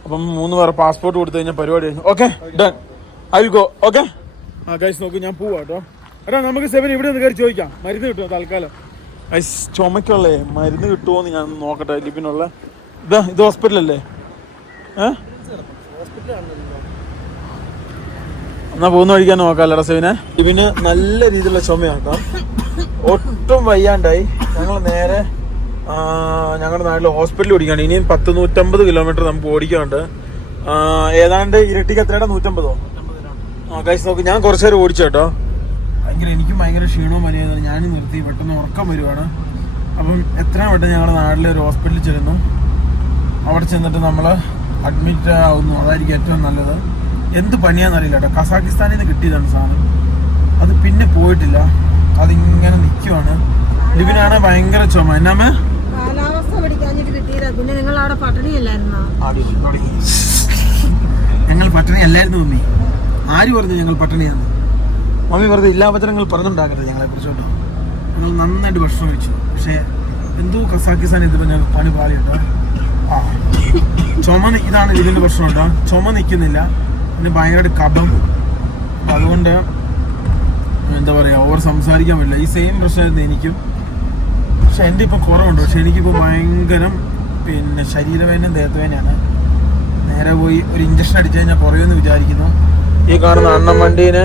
അപ്പം മൂന്ന് പേർ പാസ്പോർട്ട് കൊടുത്തു കഴിഞ്ഞാൽ പരിപാടി കഴിഞ്ഞു. Okay done I will go okay ആ കഴിച്ച് നോക്കൂ ഞാൻ പോവാം കേട്ടോ എടാ നമുക്ക് സെവൻ ഇവിടെ നിന്ന് കയറി ചോദിക്കാം. മരുന്ന് കിട്ടുമോ തൽക്കാലം? ഐസ് ചുമക്കുള്ളേ മരുന്ന് കിട്ടുമോ എന്ന് ഞാൻ നോക്കട്ടെ ലിബിനുള്ള. ഇതാ ഇത് ഹോസ്പിറ്റലല്ലേ? ഹോസ്പിറ്റലാണല്ലോ എന്നാ പോകുന്ന കഴിക്കാൻ നോക്കാല്ലടാ സെവിനെ. ലിബിന് നല്ല രീതിയിലുള്ള ചുമയാട്ടോ ഒട്ടും വയ്യാണ്ടായി. ഞങ്ങൾ നേരെ ഞങ്ങളുടെ നാട്ടിൽ ഹോസ്പിറ്റലിൽ ഓടിക്കാണ് ഇനിയും പത്ത് നൂറ്റമ്പത് കിലോമീറ്റർ നമുക്ക് ഓടിക്കാനുണ്ട്. ആ, ഏതാണ്ട് ഇരട്ടിക്ക് എത്രയുടെ? നൂറ്റമ്പതോ? ആ കൈസ് നോക്ക് ഞാൻ കുറച്ചു നേരം ഓടിച്ചു കേട്ടോ ഭയങ്കര എനിക്കും ഭയങ്കര ക്ഷീണവും മനിയായിരുന്നു ഞാനും നിർത്തി പെട്ടെന്ന് ഉറക്കം വരുവാണ്. അപ്പം എത്രയും പെട്ടെന്ന് ഞങ്ങളുടെ നാട്ടിലെ ഒരു ഹോസ്പിറ്റലിൽ ചെല്ലുന്നു. അവിടെ ചെന്നിട്ട് നമ്മൾ അഡ്മിറ്റ് ആവുന്നു. അതായിരിക്കും ഏറ്റവും നല്ലത്. എന്ത് പണിയാണെന്നറിയില്ല കേട്ടോ. കസാക്കിസ്ഥാനിൽ നിന്ന് കിട്ടിയതാണ് സാധനം. അത് പിന്നെ പോയിട്ടില്ല. അതിങ്ങനെ നിൽക്കുവാണ് ലിബിനാണ് ഭയങ്കര ചുമ. എന്നാമേ ഞങ്ങൾ പട്ടിണി അല്ലായിരുന്നു മമ്മി ആര് പറഞ്ഞു ഞങ്ങൾ പട്ടിണിയാന്ന്? മമ്മി വെറുതെ ഇല്ലാപചരങ്ങൾ പറഞ്ഞുണ്ടാക്കരുത് ഞങ്ങളെ കുറിച്ച് കേട്ടോ. ഞങ്ങൾ നന്നായിട്ട് ഭക്ഷണം കഴിച്ചു. പക്ഷേ എന്തോ കസാക്കിസ്ഥാൻ ഇത് ഞങ്ങൾ പണി പാളിയുണ്ടോ. ആ. ചുമ ഇതാണ് ഇതിന്റെ പ്രശ്നം കേട്ടോ. ചുമ നിൽക്കുന്നില്ല. പിന്നെ കബം അപ്പം അതുകൊണ്ട് എന്താ പറയുക ഓവർ സംസാരിക്കാൻ പറ്റില്ല. ഈ സെയിം പ്രശ്നമായിരുന്നു എനിക്കും. പക്ഷെ എന്റെ ഇപ്പം കുറവുണ്ട്. പക്ഷെ എനിക്കിപ്പോൾ ഭയങ്കരം പിന്നെ ശരീരവേദനയും ദേഹത്തുവേദനയാണ് നേരെ പോയി ഒരു ഇഞ്ചക്ഷൻ അടിച്ചു കഴിഞ്ഞാൽ കുറയുമെന്ന് വിചാരിക്കുന്നു. ഈ കാണുന്ന അണ്ണൻ വണ്ടീനെ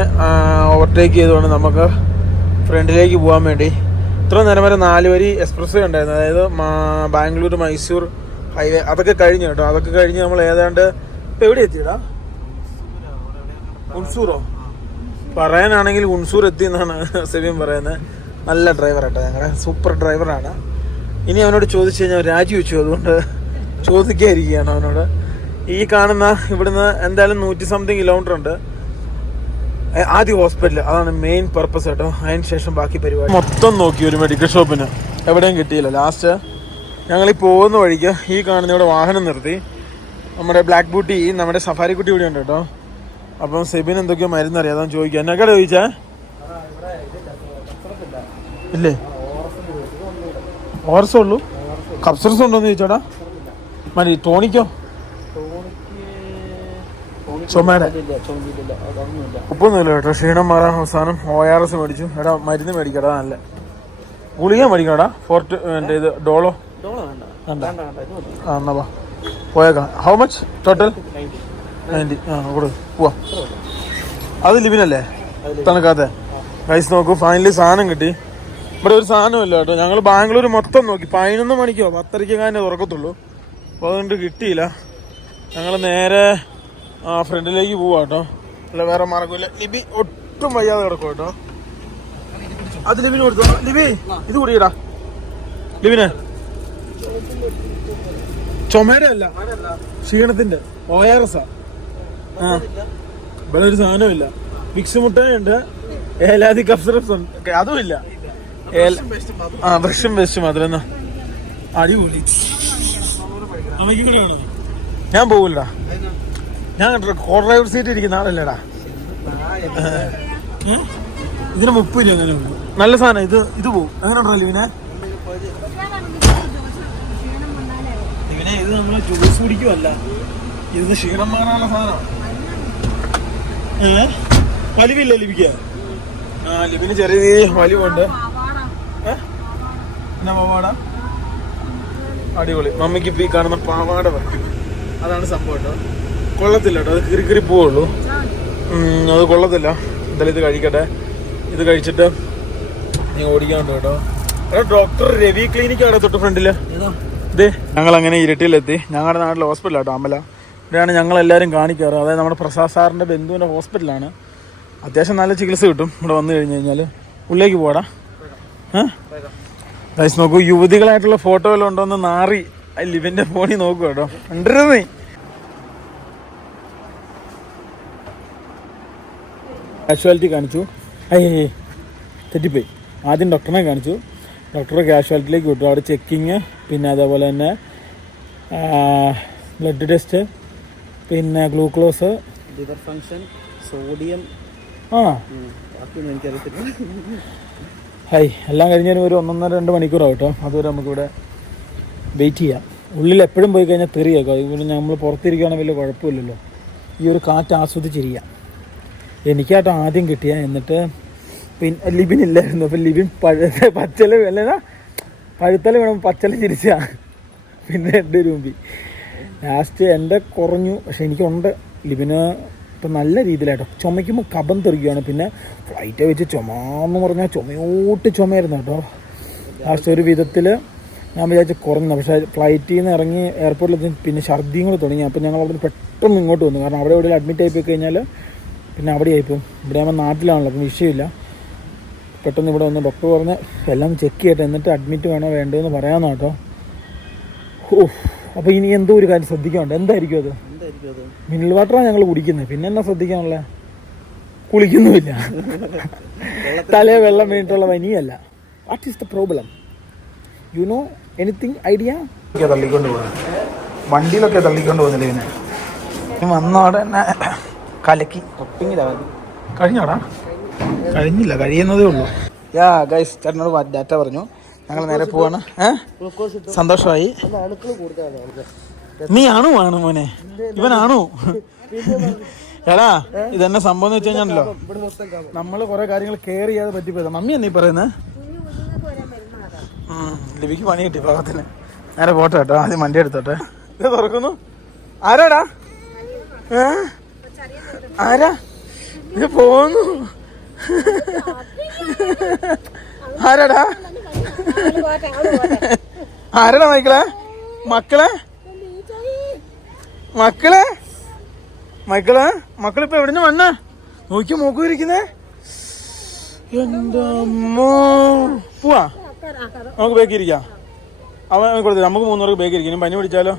ഓവർടേക്ക് ചെയ്തുകൊണ്ട് നമുക്ക് ഫ്രണ്ടിലേക്ക് പോകാൻ വേണ്ടി ഇത്ര നേരം വരെ നാല് വരി എക്സ്പ്രസ് ഉണ്ടായിരുന്നു. അതായത് ബാംഗ്ലൂർ മൈസൂർ ഹൈവേ അതൊക്കെ കഴിഞ്ഞു കേട്ടോ. അതൊക്കെ കഴിഞ്ഞ് നമ്മൾ ഏതാണ്ട് ഇപ്പം എവിടെ എത്തിയടാ? ഉൺസൂറോ? പറയാനാണെങ്കിൽ ഉൺസൂർ എത്തി എന്നാണ് സെബിയും പറയുന്നത്. നല്ല ഡ്രൈവർ കേട്ടോ ഞങ്ങളുടെ സൂപ്പർ ഡ്രൈവറാണ് ഇനി അവനോട് ചോദിച്ചു കഴിഞ്ഞാൽ രാജി വെച്ചു. അതുകൊണ്ട് ചോദിക്കാതിരിക്കുകയാണ് അവനോട്. ഈ കാണുന്ന ഇവിടുന്ന് എന്തായാലും നൂറ്റി സംതിങ് കിലോമീറ്റർ ഉണ്ട്. ആദ്യ ഹോസ്പിറ്റൽ അതാണ് മെയിൻ പർപ്പസ് കേട്ടോ അതിന് ശേഷം ബാക്കി പരിപാടി. മൊത്തം നോക്കി ഒരു മെഡിക്കൽ ഷോപ്പിന് എവിടെയും കിട്ടിയില്ല. ലാസ്റ്റ് ഞങ്ങൾ ഈ പോകുന്ന വഴിക്ക് ഈ കാണുന്ന ഇവിടെ വാഹനം നിർത്തി. നമ്മുടെ ബ്ലാക്ക് ബൂട്ടി നമ്മുടെ സഫാരി കുട്ടി ഇവിടെ ഉണ്ട് കേട്ടോ. അപ്പം സെബിൻ എന്തൊക്കെയോ മരുന്ന് അറിയാം അതാണ് ചോദിക്കുക കട ചോദിച്ചാ? ഇല്ലേ? ഓർസുള്ളൂ ഉള്ളൂ. കപ്സർസ് ഉണ്ടോന്ന് ചോദിച്ചോടാ. മതി ടോണിക്കോ? ചുമയുടെ ഉപ്പൊന്നുമില്ല കേട്ടോ. ക്ഷീണം മാറാൻ അവസാനം ഒ ആർ എസ് മേടിച്ചു. എടാ മരുന്ന് മേടിക്കടാ നല്ല. ഗുളിക മേടിക്കടാ ഫോർട്ട് എന്റെ ഇത് ഡോളോ ആ എന്നാ വാ. പോയേക്കാം. How much total ninety. ആ കൊടു. പോവാ. അത് ലിവിനല്ലേ തണുക്കാത്ത. പൈസ നോക്കൂ ഫൈനലി സാധനം കിട്ടി. ഇവിടെ ഒരു സാധനമില്ല കേട്ടോ. ഞങ്ങൾ ബാംഗ്ലൂർ മൊത്തം നോക്കി. പതിനൊന്ന് മണിക്കോ? പത്തരയ്ക്ക് കാനെ തുറക്കത്തുള്ളൂ. അപ്പോൾ അതുകൊണ്ട് കിട്ടിയില്ല. ഞങ്ങൾ നേരെ ആ ഫ്രണ്ടിലേക്ക് പോവാ കേട്ടോ. അല്ല വേറെ മാർഗമില്ല ലിബി ഒട്ടും വയ്യാതെ കിടക്കും കേട്ടോ. അത് ലിബിന് കൊടുത്തോ? ലിബി ഇത് കുടിയടാ. ലിബിനെ. ചുമയുടെ അല്ല ക്ഷീണത്തിന്റെ. ഒ ആർ എസ് ആ. ഇവിടെ ഒരു സാധനമില്ല മിക്സ് മുട്ടയുണ്ട്. ഏലാതി കഫ്സറസ് ഉണ്ട്. ഒക്കെ അതും ഇല്ല ഏല- ആ വൃക്ഷം വെസ്റ്റ് മാത്രം എന്നാ അടിപൊളി. ഞാൻ പോകില്ലടാ ഞാൻ കോ ഡ്രൈവർ സീറ്റ് ഇരിക്കുന്ന ആളല്ലേടാ? ഇതിന് മുപ്പത് രൂപ നല്ല സാധനം ഇത് ഇത് പോകും അങ്ങനെ ഉണ്ടോ ലിവിനെ ഇവനെ ഇത് നമ്മൾ ജ്യൂസ് കുടിക്കുമല്ല ഇത് ക്ഷീണം മാറാനുള്ള സാധനമാണ് ഏ? വലിവില്ല ലിപിക്ക് ആ ലിപിന് ചെറിയ രീതിയിൽ വലിവുണ്ട്? എന്നാ പാവാട? അടിപൊളി. മമ്മിക്ക് ഇപ്പൊ ഈ കാണുന്ന പാവാട അതാണ് സംഭവം കേട്ടോ. കൊള്ളത്തില്ല കേട്ടോ. അത് കിറി കിറി പോവുള്ളൂ. അത് കൊള്ളത്തില്ല. എന്തായാലും ഇത് കഴിക്കട്ടെ. ഇത് കഴിച്ചിട്ട് നീ ഓടിക്കാണ്ട് കേട്ടോ. എടാ ഡോക്ടർ രവി ക്ലിനിക്ക് അവിടെ തൊട്ട് ഫ്രണ്ടിൽ? ഇതേ ഞങ്ങൾ അങ്ങനെ ഇരട്ടിയിലെത്തി. ഞങ്ങളുടെ നാട്ടിലെ ഹോസ്പിറ്റലാണ് അമല. ഇവിടെയാണ് ഞങ്ങൾ എല്ലാവരും കാണിക്കാറ്. അതായത് നമ്മുടെ പ്രസാദ് സാറിന്റെ ബന്ധുവിന്റെ ഹോസ്പിറ്റലാണ് അത്യാവശ്യം നല്ല ചികിത്സ കിട്ടും ഇവിടെ വന്നു കഴിഞ്ഞ് കഴിഞ്ഞാൽ ഉള്ളിലേക്ക് പോടാ. ഏഹ് നോക്കൂ യുവതികളായിട്ടുള്ള ഫോട്ടോ വല്ലതും ഉണ്ടോന്ന് നാറി. ലിവിന്റെ ഫോണിൽ നോക്കൂ കേട്ടോ. കണ്ടിരുന്നേ കാഷ്വാലിറ്റി കാണിച്ചു. അയ്യേ തെറ്റിപ്പോയി. ആദ്യം ഡോക്ടറിനെ കാണിച്ചു. ഡോക്ടറെ കാഷ്വാലിറ്റിയിലേക്ക് വിട്ടു. അവിടെ ചെക്കിങ് പിന്നെ അതേപോലെ തന്നെ ബ്ലഡ് ടെസ്റ്റ് പിന്നെ ഗ്ലൂക്കോസ് ലിവർ ഫങ്ഷൻ സോഡിയം ആ. ഹൈ എല്ലാം കഴിഞ്ഞാലും ഒരു ഒന്നൊന്നര രണ്ട് മണിക്കൂറാവും കേട്ടോ. അതുവരെ നമുക്കിവിടെ വെയിറ്റ് ചെയ്യാം. ഉള്ളിൽ എപ്പോഴും പോയി കഴിഞ്ഞാൽ തെറിയേക്കാം ഇവിടെ നമ്മൾ പുറത്തിരിക്കുകയാണെങ്കിൽ വലിയ കുഴപ്പമില്ലല്ലോ. ഈ ഒരു കാറ്റ് ആസ്വദിച്ചിരിക്കാം എനിക്കാട്ടോ ആദ്യം കിട്ടിയ എന്നിട്ട് പിന്നെ ലിബിൻ ഇല്ലായിരുന്നു. അപ്പം ലിബിൻ പഴുത്ത പച്ചല അല്ലേതാ പഴുത്തല വേണം. പച്ചല ചിരിച്ചാ. പിന്നെ എന്റെ രൂപി. ലാസ്റ്റ് എന്റെ കുറഞ്ഞു. പക്ഷെ എനിക്കുണ്ട്. ലിബിന് ഇപ്പം നല്ല രീതിയിലായിട്ടോ ചുമയ്ക്കുമ്പോൾ കബം തെറിക്കുകയാണ് പിന്നെ ഫ്ലൈറ്റ് വെച്ച് ചുമന്ന് പറഞ്ഞാൽ ചുമയോട്ട് ചുമയായിരുന്നു കേട്ടോ. ലാസ്റ്റ് ഒരു വിധത്തിൽ ഞാൻ വിചാരിച്ചു കുറഞ്ഞു. പക്ഷേ ഫ്ലൈറ്റിൽ നിന്ന് ഇറങ്ങി എയർപോർട്ടിൽ പിന്നെ ഛർദിയും കൂടെ തുടങ്ങി. അപ്പോൾ ഞങ്ങൾ അവിടെ പെട്ടെന്ന് ഇങ്ങോട്ട് വന്നു. കാരണം അവിടെ എവിടെയെങ്കിലും അഡ്മിറ്റ് ആയിപ്പോയി പോയി കഴിഞ്ഞാൽ പിന്നെ അവിടെ ആയിപ്പോവും ഇവിടെ ആകുമ്പോൾ നാട്ടിലാണല്ലോ അപ്പം വിഷയമില്ല. പെട്ടെന്ന് ഇവിടെ വന്ന് ഡോക്ടർ പറഞ്ഞ് എല്ലാം ചെക്ക് ചെയ്യട്ടെ എന്നിട്ട് അഡ്മിറ്റ് വേണോ വേണ്ടതെന്ന് പറയാമെന്നോ കേട്ടോ. ഓ അപ്പോൾ ഇനി എന്തോ ഒരു കാര്യം ശ്രദ്ധിക്കാനുണ്ട്. എന്തായിരിക്കും അത്? എന്തായിരിക്കും അത്? മിനറൽ വാട്ടറാണ് ഞങ്ങൾ കുടിക്കുന്നത്. പിന്നെ എന്നാ ശ്രദ്ധിക്കാനുള്ള? കുളിക്കുന്നുമില്ല. തലേ വെള്ളം വേണ്ടിയിട്ടുള്ള പനിയല്ല. What is the problem you know anything idea തള്ളിക്കൊണ്ട് പോകുന്നത് വണ്ടിയിലൊക്കെ തള്ളിക്കൊണ്ട് പോകുന്നില്ല ഇവനെ വന്നോടെ തന്നെ കലക്കി. കഴിഞ്ഞോടാ. കഴിഞ്ഞില്ല കഴിയുന്നതേ ഉള്ളൂ. യാ ഗൈസ് ചേട്ടനോട് ഡാറ്റ പറഞ്ഞു. ഞങ്ങൾ നേരെ പോവാണ്. ഏഹ് സന്തോഷമായി. നീ ആണു ആണ് മോനെ. ഇവനാണു എടാ ഇതെന്നെ സംഭവം എന്ന് വെച്ച് നമ്മൾ കുറെ കാര്യങ്ങൾ കെയർ ചെയ്യാതെ പറ്റിപ്പോയതാ. മമ്മി എന്നീ പറയുന്നത് ലിപിക്ക് പണി കിട്ടി പാകത്തിന് നേരെ പോട്ടെ കേട്ടോ. ആദ്യം വണ്ടി എടുത്തോട്ടെ. ഇത് തുറക്കുന്നു. ആരാടാ? ഏ? ആരാ? ഇത് പോന്നു. ആരാടാ? ആരാടാ മൈക്കിളെ? മക്കളെ? മക്കളെ? മക്കളെ? മക്കളിപ്പോ എവിടുന്ന് വന്ന? നോക്കി മൂക്കുവിരിക്കുന്നേ എന്റെ അമ്മോ പോവാ. നമുക്ക് ബേക്ക് ഇരിക്കാം. അവൻ കൊടുത്തില്ല നമുക്ക് മൂന്നുപേർക്ക് ബേക്ക് ഇരിക്കും. ഇനി പനി പിടിച്ചാലോ?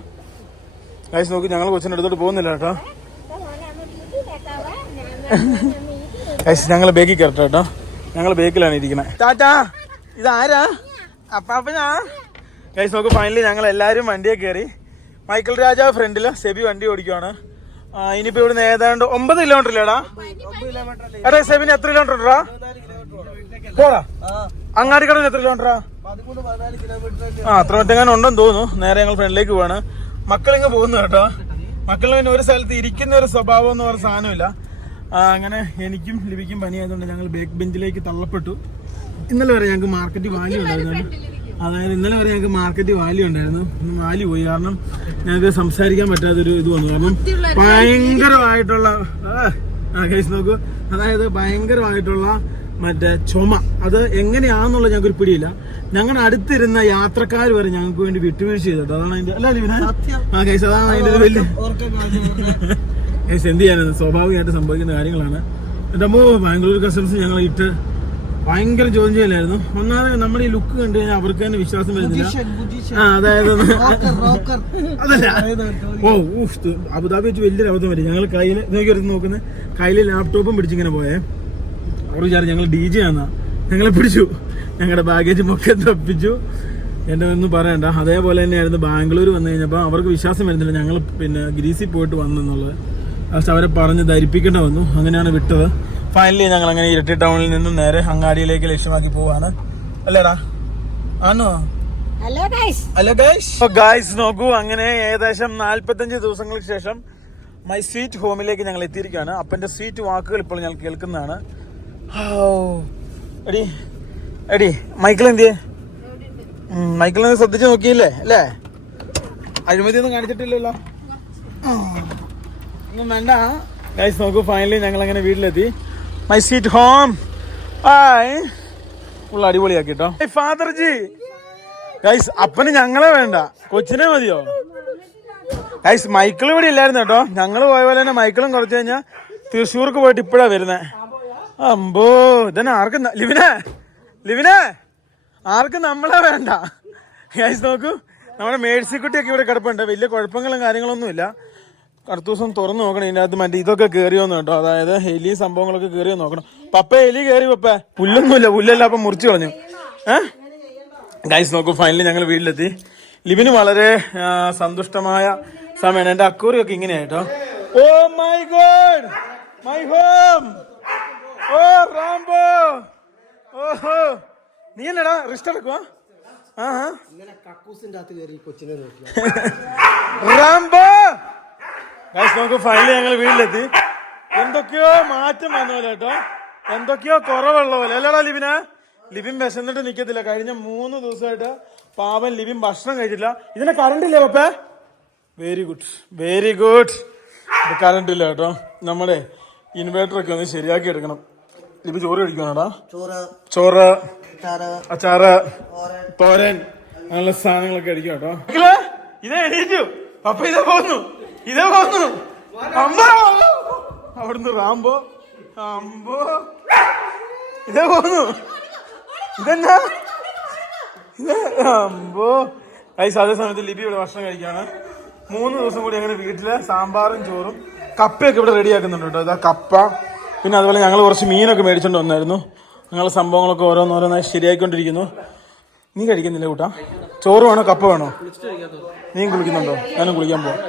കാശ് നോക്കി ഞങ്ങൾ കൊച്ചിന്റെ അടുത്തോട്ട് പോകുന്നില്ല കേട്ടോ. ഞങ്ങൾ ബേക്കിൽ കയറട്ടെ കേട്ടോ. ഞങ്ങൾ ബേക്കിലാണ് ഇരിക്കുന്നത് ടാറ്റാ ഇതാരാ? അപ്പാപ്പനാ? കൈസ് നോക്ക് ഫൈനലി ഞങ്ങൾ എല്ലാവരും വണ്ടിയെ കയറി മൈക്കിൾ രാജാവ് ഫ്രണ്ടിൽ സെബി വണ്ടി ഓടിക്കുവാണ്. ഇനിയിപ്പോ ഇവിടുന്ന് ഏതാണ്ട് ഒമ്പത് കിലോമീറ്റർ ഇല്ലേടാ? എടാ സെബിന് എത്ര കിലോമീറ്റർ ഉണ്ടാ പോടാ. അങ്ങാടിക്കടന്ന് എത്ര കിലോമീറ്ററാ ആ? അത്ര മറ്റെങ്ങനെ ഉണ്ടെന്ന് തോന്നുന്നു. നേരെ ഞങ്ങൾ ഫ്രണ്ടിലേക്ക് പോവാണ്. മക്കളിങ്ങ് പോകുന്നു കേട്ടോ. മക്കളിങ്ങനെ ഒരു സ്ഥലത്ത് ഇരിക്കുന്ന ഒരു സ്വഭാവം എന്ന് പറഞ്ഞ സാധനമില്ല. അങ്ങനെ എനിക്കും ലിപിക്കും പനിയായതുകൊണ്ട് ഞങ്ങൾ ബേക്ക് ബെഞ്ചിലേക്ക് തള്ളപ്പെട്ടു. ഇന്നലെ വരെ ഞങ്ങൾക്ക് മാർക്കറ്റ് വാല്യൂ ഉണ്ടായിരുന്നു അതായത് ഇന്നലെ വരെ ഞങ്ങൾക്ക് മാർക്കറ്റ് വാല്യൂ ഉണ്ടായിരുന്നു. വാല്യൂ പോയി. കാരണം ഞങ്ങൾക്ക് സംസാരിക്കാൻ പറ്റാത്തൊരു ഇത് വന്നു. കാരണം ഭയങ്കരമായിട്ടുള്ള ആ, കേസ് നോക്കൂ. അതായത് ഭയങ്കരമായിട്ടുള്ള മറ്റേ ചുമ. അത് എങ്ങനെയാണെന്നുള്ള ഞങ്ങൾക്ക് ഒരു പിടിയില്ല. ഞങ്ങളുടെ അടുത്തിരുന്ന യാത്രക്കാർ വരെ ഞങ്ങൾക്ക് വേണ്ടി വിട്ടുവീഴ്ച ചെയ്തിട്ട് അതാണ് അതിന്റെ അല്ല ലിവിന? ആ കേസ് അതാണ് അതിന്റെ വലിയ കേസ് എന്ത് സ്വാഭാവികമായിട്ട് സംഭവിക്കുന്ന കാര്യങ്ങളാണ്. എന്റെ അമ്മ ബാംഗ്ലൂർ കസ്റ്റംസ് ഞങ്ങൾ ഇട്ട് ഭയങ്കര ചോദ്യം ചെയ്യലായിരുന്നു. ഒന്നാമത് നമ്മുടെ ഈ ലുക്ക് കണ്ടു കഴിഞ്ഞാൽ അവർക്ക് തന്നെ വിശ്വാസം വരുന്നില്ല. ആ അതായത് അതല്ല. ഓ ഊഫ് അബുദാബി വെച്ച് വലിയൊരു അബദ്ധം വരും ഞങ്ങൾ കയ്യിൽ നോക്കി നോക്കുന്നത് കയ്യിൽ ലാപ്ടോപ്പും പിടിച്ചിങ്ങനെ പോയേ. അവർ വിചാരിച്ചു ഞങ്ങൾ ഡി ജെ ആന്നാ. ഞങ്ങളെ പിടിച്ചു. ഞങ്ങളുടെ ബാഗേജ് മൊക്കെ തപ്പിച്ചു. എന്റെ ഒന്നും പറയണ്ട. അതേപോലെ തന്നെയായിരുന്നു ബാംഗ്ലൂർ വന്നു കഴിഞ്ഞപ്പോൾ അവർക്ക് വിശ്വാസം വരുന്നില്ല. ഞങ്ങൾ പിന്നെ ഗ്രീസിൽ പോയിട്ട് വന്നെന്നുള്ളത് ലാസ്റ്റ് അവരെ പറഞ്ഞ് ധരിപ്പിക്കേണ്ട വന്നു. അങ്ങനെയാണ് വിട്ടത്. ഫൈനലി ഞങ്ങൾ അങ്ങനെ ഇരട്ടി ടൗണിൽ നിന്നും നേരെ അങ്ങാടിയിലേക്ക് ലക്ഷ്യമാക്കി പോവാണ്. അല്ലേടാ? ആണോ ഹലോ ഗൈസ് ഹലോ ഗൈസ് നോക്കൂ അങ്ങനെ ഏകദേശം നാല്പത്തഞ്ച് ദിവസങ്ങൾക്ക് ശേഷം മൈ സ്വീറ്റ് ഹോമിലേക്ക് ഞങ്ങൾ എത്തിയിരിക്കുകയാണ്. അപ്പന്റെ സ്വീറ്റ് വാക്കുകൾ ഇപ്പോൾ ഞങ്ങൾ കേൾക്കുന്നതാണ്. എടി എടി മൈക്കിൾ എന്തിയെ? മൈക്കിൾ ശ്രദ്ധിച്ച് നോക്കിയില്ലേ? അല്ലേ? അഴിമതി ഒന്നും കാണിച്ചിട്ടില്ലല്ലോ ഒന്നും വേണ്ട. ഗൈസ് നോക്കൂ ഫൈനലി ഞങ്ങൾ അങ്ങനെ വീട്ടിലെത്തി. My sweet home hi full അടിപൊളിയാക്കി കേട്ടോ ഫാദർജി ഗൈസ് അപ്പന് ഞങ്ങളെ വേണ്ട. കൊച്ചിനെ മതിയോ? ഗൈസ് മൈക്കിൾ ഇവിടെ ഇല്ലായിരുന്നു കേട്ടോ. ഞങ്ങൾ പോയ പോലെ തന്നെ മൈക്കിളും കുറച്ച് കഴിഞ്ഞാൽ തൃശ്ശൂർക്ക് പോയിട്ട് ഇപ്പോഴാ വരുന്നത് അമ്പോ ഇതന്നെ ആർക്കും ലിവിനെ? ലിവിനെ? ആർക്കും നമ്മളെ വേണ്ട? ഗൈസ് നോക്കൂ. നമ്മുടെ മേഴ്സിക്കുട്ടിയൊക്കെ ഇവിടെ കിടപ്പുണ്ട്. വലിയ കുഴപ്പങ്ങളും കാര്യങ്ങളൊന്നും ഇല്ല അടുത്ത ദിവസം തുറന്നു നോക്കണം ഇതിനകത്ത് അകത്ത് മറ്റേ ഇതൊക്കെ കയറിയോന്ന് കേട്ടോ. അതായത് എലി സംഭവങ്ങളൊക്കെ കയറിയോ നോക്കണം. പപ്പ എലി കയറി പപ്പ. പുല്ലൊന്നുമില്ല പുല്ലല്ല അപ്പം മുറിച്ചു കളഞ്ഞു. ഏഹ് ഗൈസ് നോക്കൂ ഫൈനലി ഞങ്ങൾ വീട്ടിലെത്തി. ലിബിന് വളരെ സന്തുഷ്ടമായ സമയമാണ്. എന്റെ അക്കൂറിയൊക്കെ ഇങ്ങനെയായിട്ടോ ഓ my god! My home! Oh Rambo! ഓഹോ! നീ എന്നടാ റിസ്റ്റ് എടുക്കുവാ? ആ റാംബോ! ഗൈസ് നോക്കൂ ഫൈനലി ഞങ്ങൾ വീട്ടിലെത്തി. എന്തൊക്കെയോ മാറ്റം വന്ന പോലെ കേട്ടോ. എന്തൊക്കെയോ കുറവുള്ള പോലെ. അല്ലടാ ലിബിന. ലിബിൻ വിശന്നിട്ട് നിക്കത്തില്ല. കഴിഞ്ഞ മൂന്ന് ദിവസമായിട്ട് പാവൻ ലിബിൻ ഭക്ഷണം കഴിച്ചില്ല ഇതിന് കറണ്ട് ഇല്ലേ പപ്പേ? Very good very good current ഇല്ല കേട്ടോ. നമ്മളെ ഇൻവേർട്ടർ ഒക്കെ ഒന്ന് ശരിയാക്കി എടുക്കണം. ലിബി ചോറ് കഴിക്കണോടാ ചോറ് ചോറ് ചാറ് അച്ചാറ് തോരൻ. അങ്ങനെയുള്ള സാധനങ്ങളൊക്കെ അടിക്കും കേട്ടോ. ഇതേ എണീറ്റു. പപ്പ ഇതേ പോന്നു ഇതേ വന്നു. അമ്പോ അവിടുന്ന് റാംബോ അമ്പോ. ഇതേ പോന്നു ഇതെന്നാ? ഇത് അമ്പോ. ഗൈസ് അതേ സമയത്ത് ലിപി ഇവിടെ ഭക്ഷണം കഴിക്കാണ് മൂന്ന് ദിവസം കൂടി ഞങ്ങളുടെ വീട്ടിലെ സാമ്പാറും ചോറും കപ്പയൊക്കെ ഇവിടെ റെഡിയാക്കുന്നുണ്ട് കേട്ടോ. ഇതാ കപ്പ. പിന്നെ അതുപോലെ ഞങ്ങൾ കുറച്ച് മീനൊക്കെ മേടിച്ചോണ്ട് വന്നായിരുന്നു. ഞങ്ങൾ സംഭവങ്ങളൊക്കെ ഓരോന്നോരോന്നായി ശരിയായിക്കൊണ്ടിരിക്കുന്നു. നീ കഴിക്കുന്നില്ല കൂട്ടാ? ചോറ് വേണോ? കപ്പ വേണോ? നീ കുളിക്കുന്നുണ്ടോ? ഞാനും കുളിക്കാൻ പോവാം.